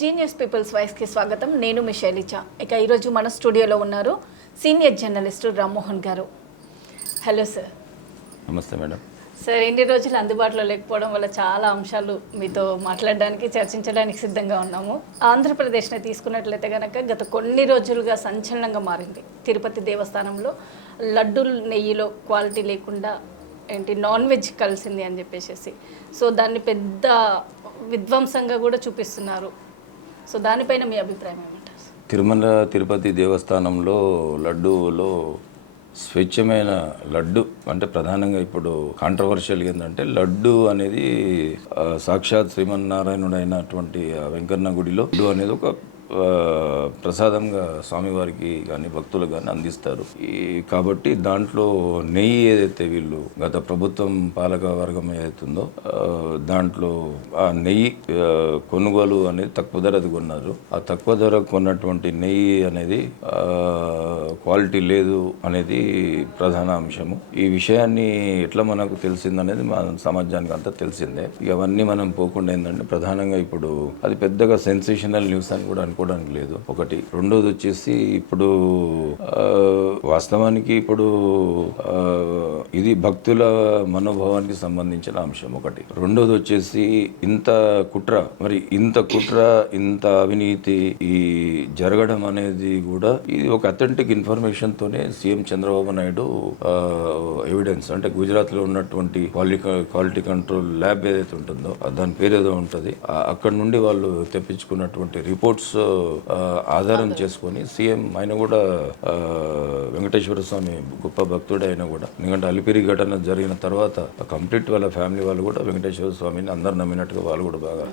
Genius peoples వాయిస్కి స్వాగతం. నేను మీ శైలిజ. ఇక ఈరోజు మన స్టూడియోలో ఉన్నారు సీనియర్ జర్నలిస్టు రామ్మోహన్ గారు. Hello sir. నమస్తే మేడం. సార్, ఎన్ని రోజులు అందుబాటులో లేకపోవడం వల్ల చాలా అంశాలు మీతో మాట్లాడడానికి, చర్చించడానికి సిద్ధంగా ఉన్నాము. ఆంధ్రప్రదేశ్ని తీసుకున్నట్లయితే కనుక గత కొన్ని రోజులుగా సంచలనంగా మారింది. తిరుపతి దేవస్థానంలో లడ్డు నెయ్యిలో క్వాలిటీ లేకుండా నాన్ వెజ్ కలిసింది అని చెప్పేసి, సో దాన్ని పెద్ద విధ్వంసంగా కూడా చూపిస్తున్నారు. సో దానిపైన మీ అభిప్రాయం ఏమంటారు? తిరుమల తిరుపతి దేవస్థానంలో లడ్డూలో స్వచ్ఛమైన లడ్డు అంటే ప్రధానంగా ఇప్పుడు కాంట్రవర్షియల్ ఏంటంటే లడ్డు అనేది సాక్షాత్ శ్రీమన్నారాయణుడు అయినటువంటి వెంకన్న గుడిలో లడ్డు అనేది ఒక ప్రసాదంగా స్వామివారికి కానీ భక్తులకు కానీ అందిస్తారు. కాబట్టి దాంట్లో నెయ్యి ఏదైతే వీళ్ళు గత ప్రభుత్వం పాలక వర్గం ఏదైతుందో దాంట్లో ఆ నెయ్యి కొనుగోలు అనేది తక్కువ ధరది కొన్నారు. ఆ తక్కువ ధర కొన్నటువంటి నెయ్యి అనేది క్వాలిటీ లేదు అనేది ప్రధాన అంశము. ఈ విషయాన్ని ఎట్లా మనకు తెలిసిందనేది మన సమాజానికి అంతా తెలిసిందే. ఇవన్నీ మనం పోకుండా ఏంటంటే ప్రధానంగా ఇప్పుడు అది పెద్దగా సెన్సేషనల్ న్యూస్ అని కూడా అనుకోవడానికి లేదు. ఒకటి. రెండోది వచ్చేసి ఇప్పుడు వాస్తవానికి ఇప్పుడు ఇది భక్తుల మనోభావానికి సంబంధించిన అంశం ఒకటి. రెండోది వచ్చేసి ఇంత కుట్ర, మరి ఇంత కుట్ర, ఇంత అవినీతి ఈ జరగడం అనేది కూడా ఇది ఒక అథెంటిక్ ఇన్ఫర్మేషన్ తోనే సీఎం చంద్రబాబు నాయుడు ఎవిడెన్స్ అంటే గుజరాత్ లో ఉన్నటువంటి క్వాలిటీ కంట్రోల్ ల్యాబ్ ఏదైతే ఉంటుందో దాని పేరు ఏదో ఉంటుంది, అక్కడ నుండి వాళ్ళు తెప్పించుకున్నటువంటి రిపోర్ట్స్ ఆధారం చేసుకొని సీఎం ఆయన కూడా వెంకటేశ్వర స్వామి గొప్ప భక్తుడు అయినా కూడా, ఎందుకంటే అలిపిరి ఘటన జరిగిన తర్వాత కంప్లీట్ వాళ్ళ ఫ్యామిలీ వాళ్ళు కూడా వెంకటేశ్వర స్వామిని అందరు నమ్మినట్టుగా వాళ్ళు కూడా బాగా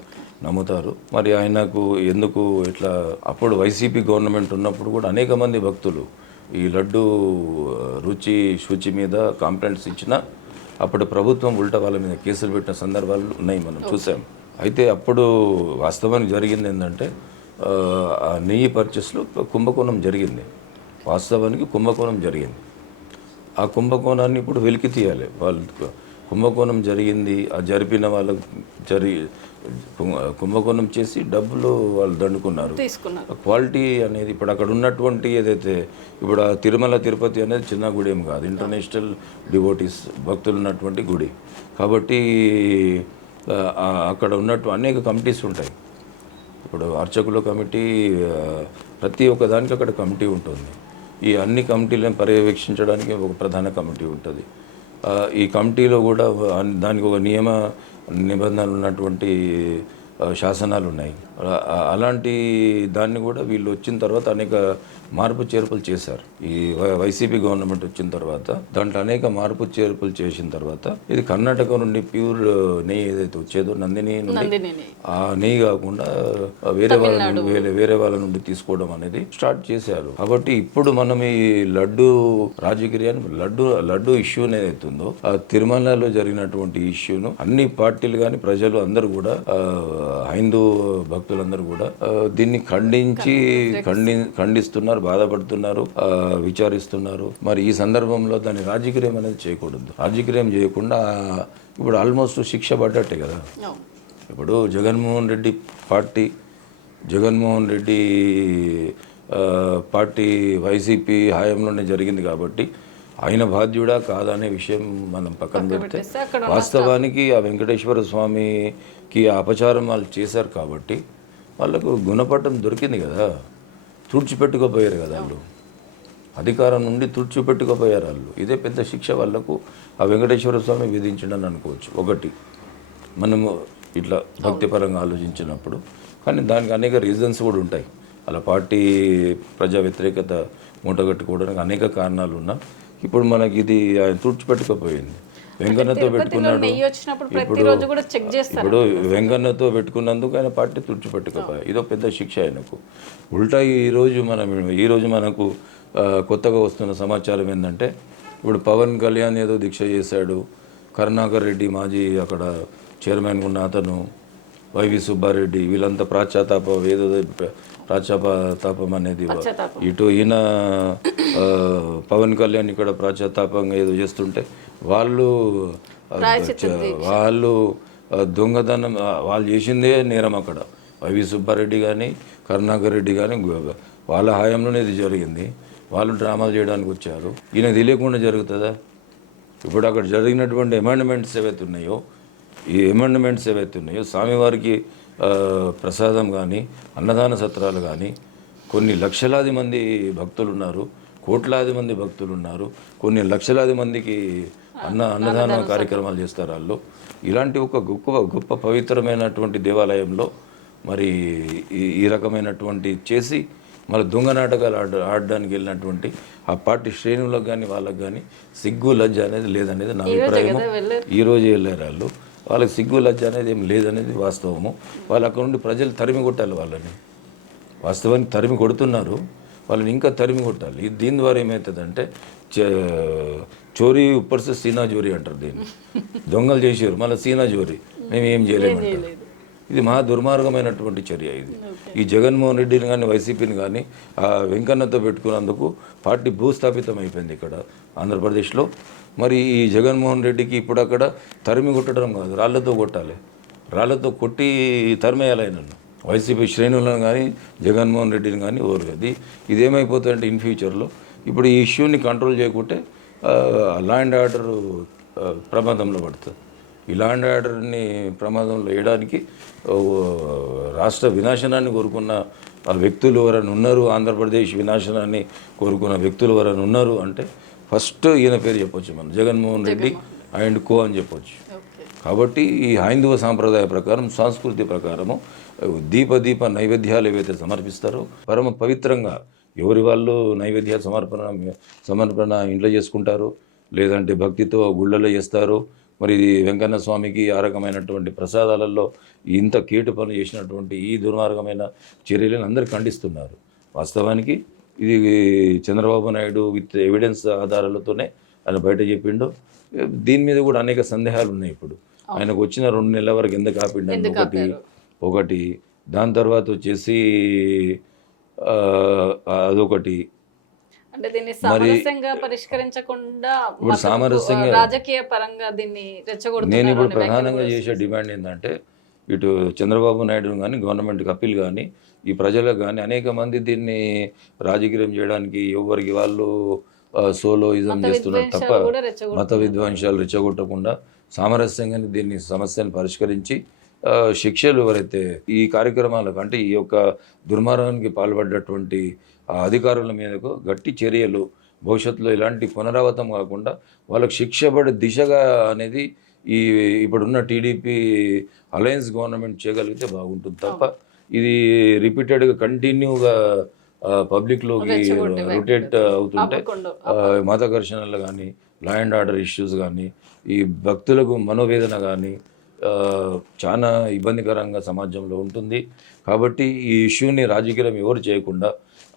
నమ్ముతారు. మరి ఆయనకు ఎందుకు ఇట్లా అప్పుడు వైసీపీ గవర్నమెంట్ ఉన్నప్పుడు కూడా అనేక మంది భక్తులు ఈ లడ్డు రుచి శుచి మీద కంప్లైంట్స్ ఇచ్చినా అప్పుడు ప్రభుత్వం ఉల్టా వాళ్ళ మీద కేసులు పెట్టిన సందర్భాలు ఉన్నాయి, మనం చూసాం. అయితే అప్పుడు వాస్తవానికి జరిగింది ఏంటంటే ఆ నెయ్యి పర్చేస్లో కుంభకోణం జరిగింది. వాస్తవానికి కుంభకోణం జరిగింది. ఆ కుంభకోణాన్ని ఇప్పుడు వెలికి తీయాలి. వాళ్ళు కుంభకోణం జరిగింది, ఆ జరిపిన వాళ్ళకు కుంభకోణం చేసి డబ్బులు వాళ్ళు దండుకున్నారు. క్వాలిటీ అనేది ఇప్పుడు అక్కడ ఉన్నటువంటి ఏదైతే ఇప్పుడు ఆ తిరుమల తిరుపతి అనేది చిన్న గుడి ఏం కాదు, ఇంటర్నేషనల్ డివోటీస్ భక్తులు ఉన్నటువంటి గుడి. కాబట్టి అక్కడ ఉన్నట్టు అనేక కమిటీస్ ఉంటాయి. ఇప్పుడు అర్చకుల కమిటీ, ప్రతి ఒక్క దానికి అక్కడ కమిటీ ఉంటుంది. ఈ అన్ని కమిటీలను పర్యవేక్షించడానికి ఒక ప్రధాన కమిటీ ఉంటుంది. ఈ కమిటీలో కూడా దానికి ఒక నియమ నిబంధనలు ఉన్నటువంటి శాసనాలు ఉన్నాయి. అలాంటి దాన్ని కూడా వీళ్ళు వచ్చిన తర్వాత అనేక మార్పు చేర్పులు చేశారు. ఈ వైసీపీ గవర్నమెంట్ వచ్చిన తర్వాత దాంట్లో అనేక మార్పు చేర్పులు చేసిన తర్వాత ఇది కర్ణాటక నుండి ప్యూర్ నెయ్యి ఏదైతే వచ్చేదో నందిని నుండి ఆ నెయ్యి కాకుండా వేరే వాళ్ళ నుండి తీసుకోవడం అనేది స్టార్ట్ చేశారు. కాబట్టి ఇప్పుడు మనం ఈ లడ్డు రాజకీయాన్ని లడ్డు ఇష్యూ ఏదైతుందో ఆ తిరుమలలో జరిగినటువంటి ఇష్యూను అన్ని పార్టీలు కానీ ప్రజలు అందరూ కూడా హైందూ భక్తులందరూ కూడా దీన్ని ఖండిస్తున్నారు, బాధపడుతున్నారు, విచారిస్తున్నారు. మరి ఈ సందర్భంలో దాన్ని రాజకీయం అనేది చేయకూడదు. రాజకీయం చేయకుండా ఇప్పుడు ఆల్మోస్ట్ శిక్ష పడ్డట్టే కదా. ఇప్పుడు జగన్మోహన్ రెడ్డి పార్టీ వైసీపీ హయాంలోనే జరిగింది కాబట్టి ఆయన బాధ్యుడా కాదనే విషయం మనం పక్కన పెడితే, వాస్తవానికి ఆ వెంకటేశ్వర స్వామికి అపచారం వాళ్ళు చేశారు కాబట్టి వాళ్ళకు గుణపట్టం దొరికింది కదా, తుడిచిపెట్టుకోపోయారు కదా వాళ్ళు, అధికారం నుండి తుడిచిపెట్టుకోపోయారు వాళ్ళు. ఇదే పెద్ద శిక్ష వాళ్ళకు ఆ వెంకటేశ్వర స్వామి విధించడని అనుకోవచ్చు. ఒకటి మనము ఇట్లా భక్తిపరంగా ఆలోచించినప్పుడు, కానీ దానికి అనేక రీజన్స్ కూడా ఉంటాయి. అలా పార్టీ ప్రజా వ్యతిరేకత మూటగట్టుకోవడానికి అనేక కారణాలు ఉన్నా ఇప్పుడు మనకి ఇది ఆయన తుడిచిపెట్టుకోపోయింది. వెంకన్నతో పెట్టుకున్నాడు, ఇప్పుడు వెంకన్నతో పెట్టుకున్నందుకు ఆయన పార్టీ తుడిచిపెట్టుకోపోయాయి. ఇదో పెద్ద శిక్ష ఆయనకు. ఉల్టా ఈరోజు మనకు కొత్తగా వస్తున్న సమాచారం ఏంటంటే ఇప్పుడు పవన్ కళ్యాణ్ ఏదో దీక్ష చేశాడు, కరుణాకర్ రెడ్డి మాజీ అక్కడ చైర్మన్ ఉన్న అతను, వైవి సుబ్బారెడ్డి, వీళ్ళంతా ప్రాచ్యాతాపం అనేది ఇటు ఈయన పవన్ కళ్యాణ్ ఇక్కడ ప్రాచ్యాతాపంగా ఏదో చేస్తుంటే వాళ్ళు దొంగతనం వాళ్ళు చేసిందే నేరం అక్కడ. వైవి సుబ్బారెడ్డి కానీ కరుణాకర్ రెడ్డి కానీ వాళ్ళ హయాంలోనే ఇది జరిగింది. వాళ్ళు డ్రామాలు చేయడానికి వచ్చారు. ఈయన తెలియకుండా జరుగుతుందా? ఇప్పుడు అక్కడ జరిగినటువంటి అమెండ్మెంట్స్ ఏవైతే ఉన్నాయో, ఈ అమెండ్మెంట్స్ ఏవైతే ఉన్నాయో స్వామివారికి ప్రసాదం కానీ అన్నదాన సత్రాలు కానీ కొన్ని లక్షలాది మంది భక్తులు ఉన్నారు, కోట్లాది మంది భక్తులు ఉన్నారు, కొన్ని లక్షలాది మందికి అన్నదాన కార్యక్రమాలు చేస్తారు వాళ్ళు. ఇలాంటి ఒక గొప్ప పవిత్రమైనటువంటి దేవాలయంలో మరి ఈ రకమైనటువంటి చేసి మళ్ళీ దొంగ నాటకాలు ఆడడానికి వెళ్ళినటువంటి ఆ పార్టీ శ్రేణులకు కానీ వాళ్ళకి కానీ సిగ్గు లజ్జ అనేది లేదనేది నా అభిప్రాయం. ఈరోజు వెళ్ళారు వాళ్ళు, వాళ్ళకి సిగ్గు లజ్జ అనేది ఏం లేదనేది వాస్తవము. వాళ్ళు అక్కడ నుండి ప్రజలు తరిమి కొట్టాలి, వాళ్ళని వాస్తవానికి తరిమి కొడుతున్నారు, వాళ్ళని ఇంకా తరిమి కొట్టాలి. దీని ద్వారా ఏమవుతుందంటే చోరీ ఉప్పర్సే సీనా జోరీ అంటారు దీన్ని. దొంగలు చేసారు మళ్ళీ సీనా జోరీ, మేము ఏం చేయలేమంటారు. ఇది మహా దుర్మార్గమైనటువంటి చర్య. ఇది ఈ జగన్మోహన్ రెడ్డిని కానీ వైసీపీని కానీ ఆ వెంకన్నతో పెట్టుకున్నందుకు పార్టీ భూస్థాపితం అయిపోయింది ఇక్కడ ఆంధ్రప్రదేశ్లో. మరి ఈ జగన్మోహన్ రెడ్డికి ఇప్పుడు అక్కడ తరిమి కొట్టడం కాదు, రాళ్లతో కొట్టాలి, రాళ్లతో కొట్టి తరిమేయాలి ఆయనను. వైసీపీ శ్రేణులను కానీ జగన్మోహన్ రెడ్డిని కానీ ఓరుగది. ఇదేమైపోతుందంటే ఇన్ ఫ్యూచర్లో ఇప్పుడు ఈ ఇష్యూని కంట్రోల్ చేయకుంటే లా అండ్ ఆర్డర్ ప్రమాదంలో పడుతుంది. ఈ లా అండ్ ఆర్డర్ని ప్రమాదంలో వేయడానికి రాష్ట్ర వినాశనాన్ని కోరుకున్న వ్యక్తులు ఎవరైనా ఉన్నారు, ఆంధ్రప్రదేశ్ వినాశనాన్ని కోరుకున్న వ్యక్తులు ఎవరైనా ఉన్నారు అంటే ఫస్ట్ ఈయన పేరు చెప్పొచ్చు, మనం జగన్మోహన్ రెడ్డి అండ్ కో అని చెప్పొచ్చు. కాబట్టి ఈ హైందవ సాంప్రదాయ ప్రకారం, సంస్కృతి ప్రకారము దీప నైవేద్యాలు ఏవైతే సమర్పిస్తారో పరమ పవిత్రంగా ఎవరి వాళ్ళు నైవేద్య సమర్పణ ఇంట్లో చేసుకుంటారు, లేదంటే భక్తితో గుళ్ళలో చేస్తారు. మరి ఇది వెంకన్న స్వామికి ఆ రకమైనటువంటి ప్రసాదాలలో ఇంత కీటు పనులు చేసినటువంటి ఈ దుర్మార్గమైన చర్యలను అందరూ ఖండిస్తున్నారు. వాస్తవానికి ఇది చంద్రబాబు నాయుడు విత్ ఎవిడెన్స్ ఆధారాలతోనే ఆయన బయట చెప్పిండు. దీని మీద కూడా అనేక సందేహాలు ఉన్నాయి. ఇప్పుడు ఆయనకు వచ్చిన 2 నెలల వరకు ఎందుకు ఆపిండు ఒకటి, దాని తర్వాత వచ్చేసి అదొకటి. అంటే దీన్ని సామరస్యంగా పరిష్కరించకుండా సామరస్యంగా రాజకీయ పరంగా దీన్ని రెచ్చగొడుతున్నారు. నేను ఇప్పుడు ప్రధానంగా చేసే డిమాండ్ ఏంటంటే ఇటు చంద్రబాబు నాయుడు కానీ గవర్నమెంట్కి అప్పీల్ కానీ ఈ ప్రజలకు కానీ అనేక మంది దీన్ని రాజకీయం చేయడానికి ఎవరికి వాళ్ళు సోలోయిజం చేస్తున్నారు తప్ప మత విద్వేషాలు రెచ్చగొట్టకుండా సామరస్యంగానే దీన్ని సమస్యను పరిష్కరించి శిక్షలు ఎవరైతే ఈ కార్యక్రమాలకు అంటే ఈ యొక్క దుర్మార్గానికి పాల్పడ్డటువంటి అధికారుల మీదకు గట్టి చర్యలు భవిష్యత్తులో ఇలాంటి పునరావృతం కాకుండా వాళ్ళకు శిక్ష పడే దిశగా అనేది ఇప్పుడున్న టీడీపీ అలయన్స్ గవర్నమెంట్ చేయగలిగితే బాగుంటుంది తప్ప ఇది రిపీటెడ్గా కంటిన్యూగా పబ్లిక్లోకి రొటేట్ అవుతుంటే మత ఘర్షణలు కానీ లా అండ్ ఆర్డర్ ఇష్యూస్ కానీ ఈ భక్తులకు మనోవేదన కానీ చాలా ఇబ్బందికరంగా సమాజంలో ఉంటుంది. కాబట్టి ఈ ఇష్యూని రాజకీయం ఎవరు చేయకుండా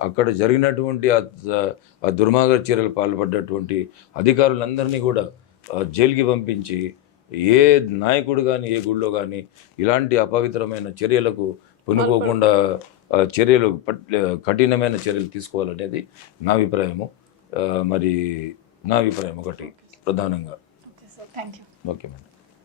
అక్కడ జరిగినటువంటి ఆ దుర్మార్గ చర్యలు పాల్పడ్డటువంటి అధికారులందరినీ కూడా జైలుకి పంపించి ఏ నాయకుడు కానీ ఏ గుళ్ళో కానీ ఇలాంటి అపవిత్రమైన చర్యలకు పొనుకోకుండా కఠినమైన చర్యలు తీసుకోవాలనేది నా అభిప్రాయము. మరి నా అభిప్రాయం ఒకటి ప్రధానంగా. Okay madam.